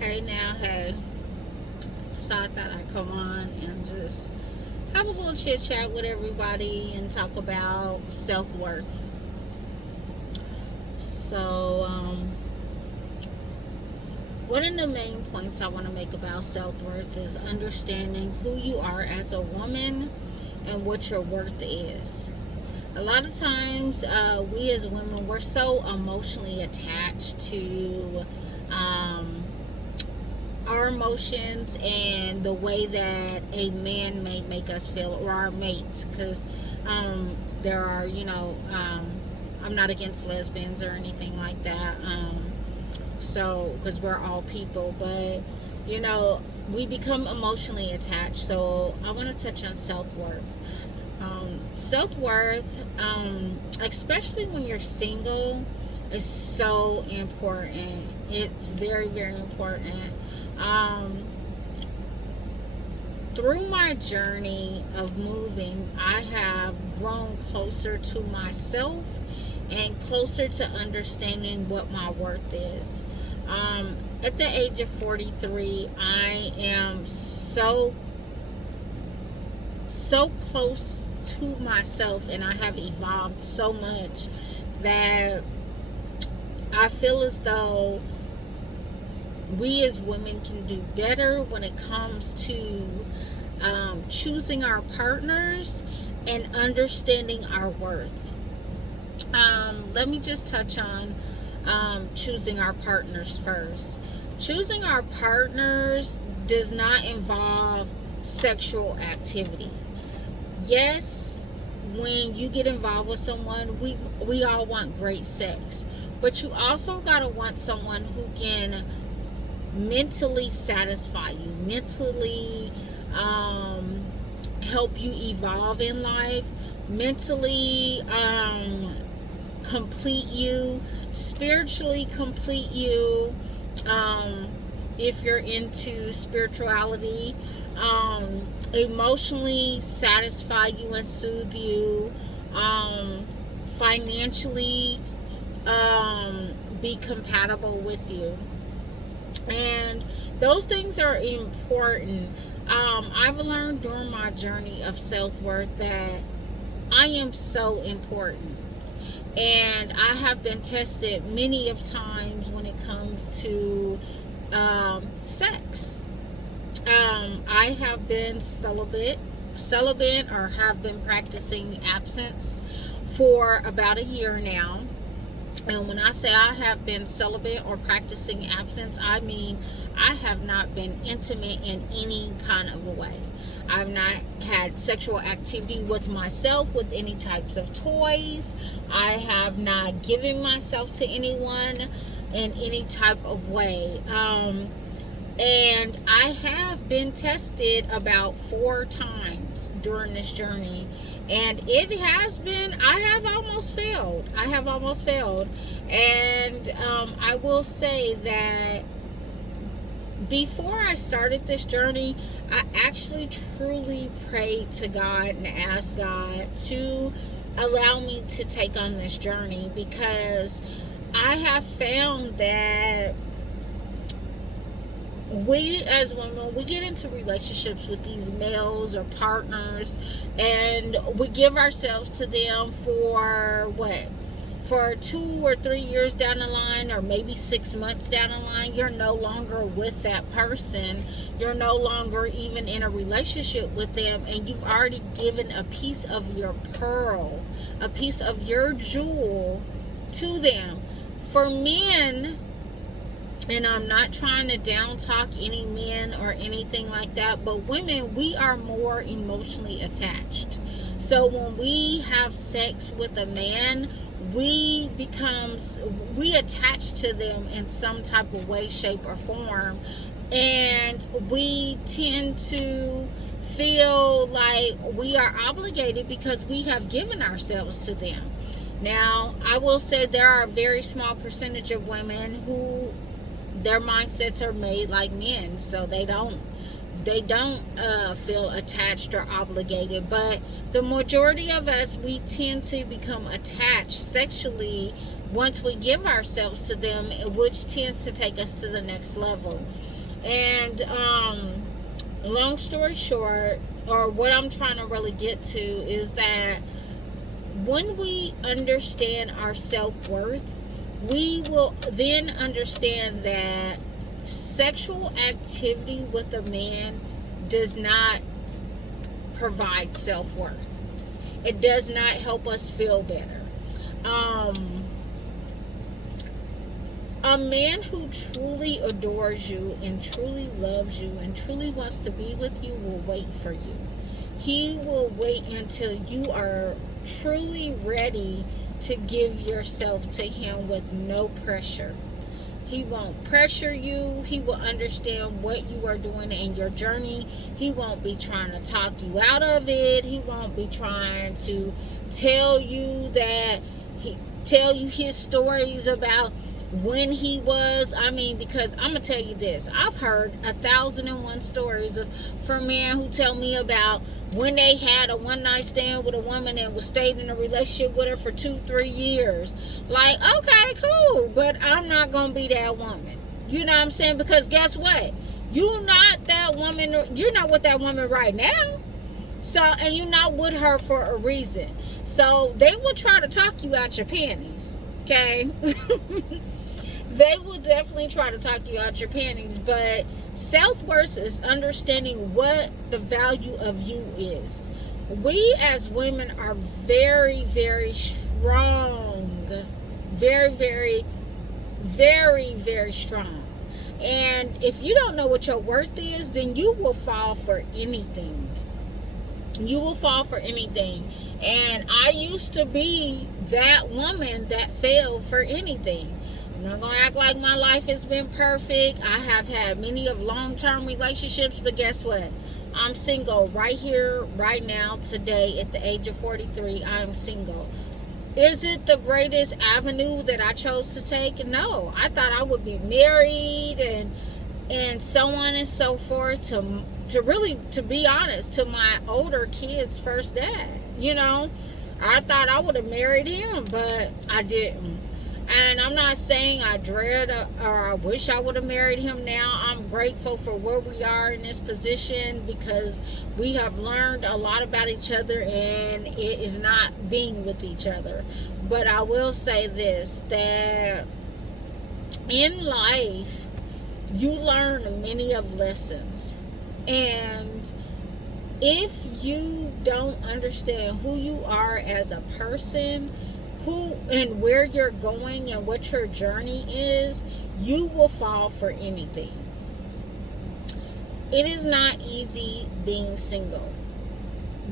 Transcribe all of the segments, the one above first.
Hey now, hey. So I thought I'd come on and just have a little chit chat with everybody and talk about self worth. So, one of the main points I want to make about self worth is understanding who you are as a woman and what your worth is. A lot of times, we as women, we're so emotionally attached to um, our emotions and the way that a man may make us feel, or our mates, because there are, I'm not against lesbians or anything like that, so because we're all people, but you know we become emotionally attached. So I want to touch on self-worth. Self-worth, especially when you're single, is so important. It's very, very important. um, Through my journey of moving, I have grown closer to myself and closer to understanding what my worth is. At the age of 43, I am so close to myself, and I have evolved so much that I feel as though we as women can do better when it comes to choosing our partners and understanding our worth. Let me just touch on choosing our partners first. Choosing our partners does not involve sexual activity. Yes, when you get involved with someone, we all want great sex, but you also gotta want someone who can mentally satisfy you, mentally um, help you evolve in life, mentally complete you, spiritually complete you. Um, if you're into spirituality, emotionally satisfy you and soothe you, um, financially be compatible with you. And those things are important. I've learned during my journey of self-worth that I am so important, and I have been tested many of times when it comes to sex. I have been celibate or have been practicing absence for about a year now. And when I say I have been celibate or practicing absence, I mean I have not been intimate in any kind of a way. I've not had sexual activity with myself with any types of toys. I have not given myself to anyone in any type of way. And I have been tested about 4 times during this journey, and it has been, I have almost failed. And I will say that before I started this journey, I actually truly prayed to God and asked God to allow me to take on this journey, because I have found that we as women, we get into relationships with these males or partners, and we give ourselves to them for what, for 2 or 3 years down the line, or maybe 6 months down the line. You're no longer with that person, you're no longer even in a relationship with them, and you've already given a piece of your pearl, a piece of your jewel to them. For men, and I'm not trying to down talk any men or anything like that, but women, we are more emotionally attached. So when we have sex with a man, we attach to them in some type of way, shape, or form, and we tend to feel like we are obligated because we have given ourselves to them. Now, I will say there are a very small percentage of women who their mindsets are made like men, so they don't they don't feel attached or obligated. But the majority of us, we tend to become attached sexually once we give ourselves to them, which tends to take us to the next level. And long story short, or what I'm trying to really get to, is that when we understand our self-worth, we will then understand that sexual activity with a man does not provide self-worth. It does not help us feel better. A man who truly adores you and truly loves you and truly wants to be with you will wait for you. He will wait until you are truly ready to give yourself to him with no pressure. He won't pressure you. He will understand what you are doing in your journey. He won't be trying to talk you out of it. He won't be trying to tell you his stories about when he was. Because I'm gonna tell you this, I've heard 1,001 stories from men who tell me about when they had a one night stand with a woman and was stayed in a relationship with her for 2-3 years. Like, okay, cool, but I'm not gonna be that woman. You know what I'm saying? Because guess what? You're not that woman. You're not with that woman right now. So, and you're not with her for a reason. So they will try to talk you out your panties. Okay. They will definitely try to talk you out your panties, but self-worth is understanding what the value of you is. We as women are very, very strong. Very, very, very, very strong. And if you don't know what your worth is, then you will fall for anything. You will fall for anything. And I used to be that woman that fell for anything. I'm not going to act like my life has been perfect. I have had many of long-term relationships, but guess what? I'm single right here, right now, today, at the age of 43. I am single. Is it the greatest avenue that I chose to take? No. I thought I would be married and so on and so forth to really, to be honest, to my older kid's first dad. You know, I thought I would have married him, but I didn't. And I'm not saying I dread or I wish I would have married him now. I'm grateful for where we are in this position because we have learned a lot about each other, and it is not being with each other. But I will say this, that in life, you learn many of lessons. And if you don't understand who you are as a person, who and where you're going and what your journey is, you will fall for anything. It is not easy being single,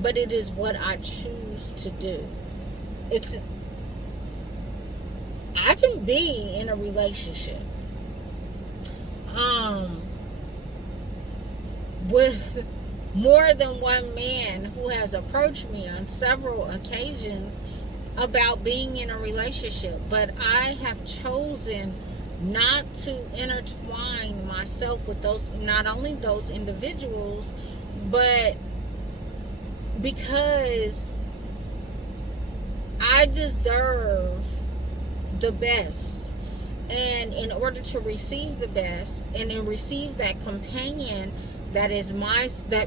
but it is what I choose to do. I can be in a relationship with more than one man who has approached me on several occasions about being in a relationship, but I have chosen not to intertwine myself with those, not only those individuals, but because I deserve the best. And in order to receive the best and then receive that companion that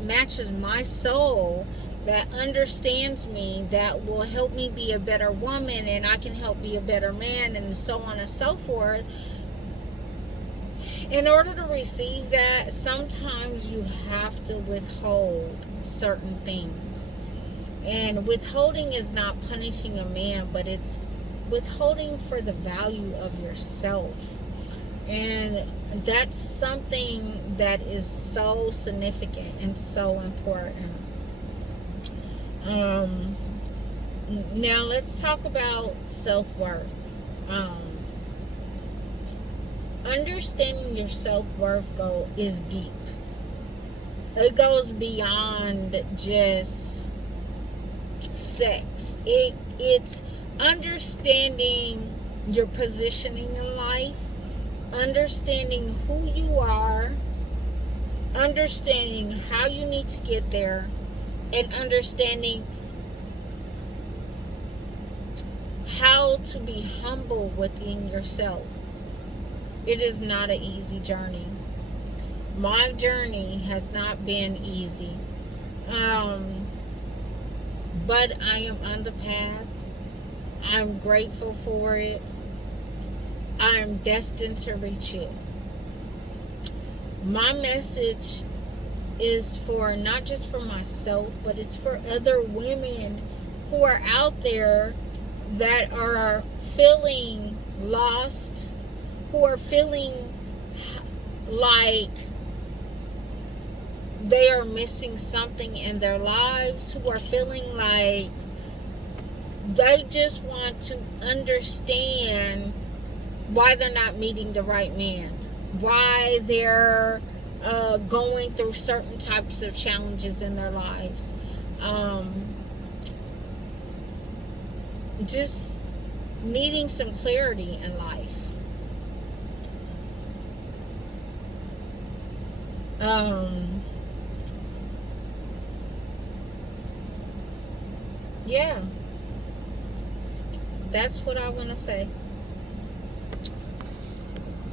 matches my soul, that understands me, that will help me be a better woman, and I can help be a better man, and so on and so forth. In order to receive that, sometimes you have to withhold certain things. And withholding is not punishing a man, but it's withholding for the value of yourself. And that's something that is so significant and so important. Now let's talk about self-worth. Understanding your self-worth is deep. It goes beyond just sex. It's understanding your positioning in life, understanding who you are, understanding how you need to get there, and understanding how to be humble within yourself. It is not an easy journey. My journey has not been easy. Um, but I am on the path. I'm grateful for it. I am destined to reach it. My message is for not just for myself, but it's for other women who are out there that are feeling lost, who are feeling like they are missing something in their lives, who are feeling like they just want to understand why they're not meeting the right man, why they're going through certain types of challenges in their lives. Just needing some clarity in life. Yeah, that's what I want to say.